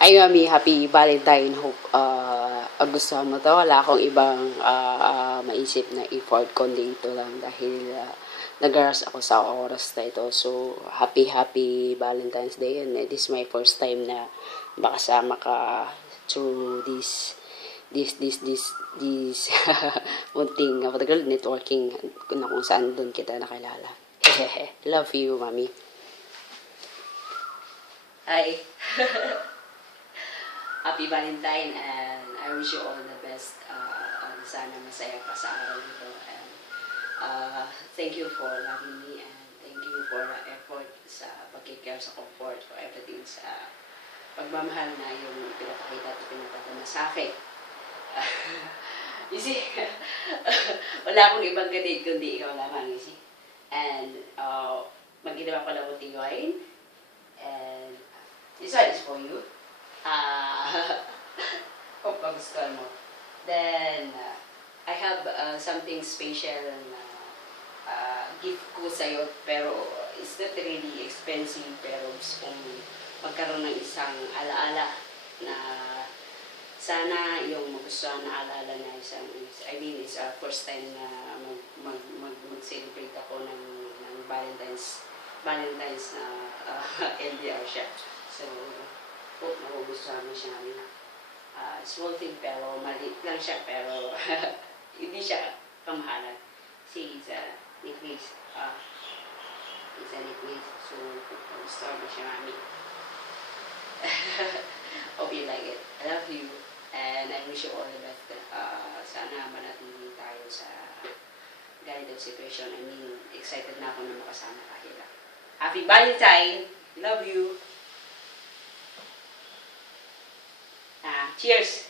Ay, mami, happy Valentine. Hope gustuhan mo to. Wala akong ibang maisip na effort, kundi ito lang dahil nag-rush ako sa oras na ito. So, happy Valentine's Day. And this is my first time na makasama ka through this munting matagal networking na kung saan doon kita nakilala. Love you, mami. Hi. Happy Valentine, and I wish you all the best. Sana masaya ka sa araw nito. And thank you for loving me, and thank you for effort sa pagkikare, sa comfort, for everything, sa pagmamahal na yung pinapakita at pinapakita sa akin. You see, wala akong ibang kadate kundi ikaw lamang, you see. And mag-inawa ko lang munting wine. And this one is for you. Hope magustuhan mo. Then, I have something special na gift ko sa'yo, pero it's not really expensive, pero gusto kong magkaroon ng isang alaala na sana yung magustuhan na alaala na isang, I mean, it's a first time na mag-celebrate ako ng Valentine's na LDR siya. So, hope magugustuhan mo siya namin. Small thing pero maliit lang siya, pero hindi siya kamahalan. See, it's a necklace. It's a necklace. So, magugustuhan mo siya namin. Hope you like it. I love you. And I wish you all the best. Sana manatili tayo sa ganitong situation. I mean, excited na ako na makasama tayo. Happy Valentine! Love you! Cheers!